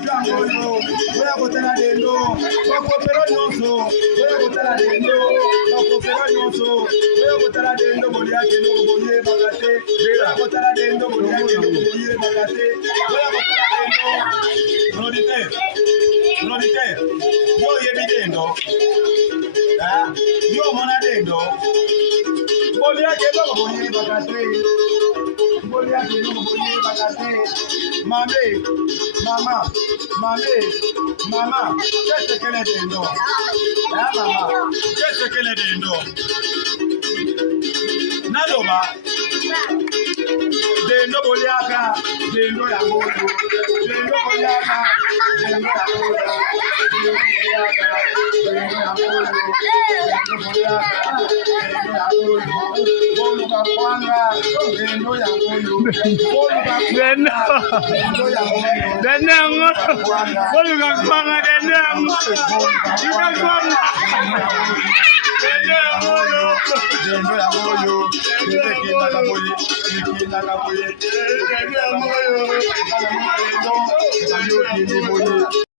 Voy a Botala Dindon, Botala Dindon, voy a Botala Dindon, Botala Dindon, voy a Botala Dindon, toliaka no boye bakate, voy a Botala Dindon, toliaka no boye bakate, voy a Botala Dindon. Nodite, yo yebidendo, yo monadendo, toliaka no boye bakate, toliaka no boye bakate, mama, qu'est-ce qu'elle est dendo? Maman, qu'est-ce qu'elle est dendo? Nadoma, dendo toliaka, dendo ya moto, dendo toliaka, dendo ya moto, dendo toliaka, dendo ya moto, dendo toliaka, dendo ya moto, bolu bakwanga, dendo ya moto, bolu bakwanga, dendo ya moto, dendo bolu bakwanga, dendo dendo ya moto.